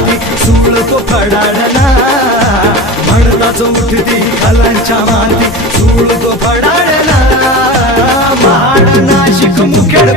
माती सूळ तो फडाडला म्हणताच उठती खालांच्या माती सूळ तो फडाडला माड नाशिक मुखेड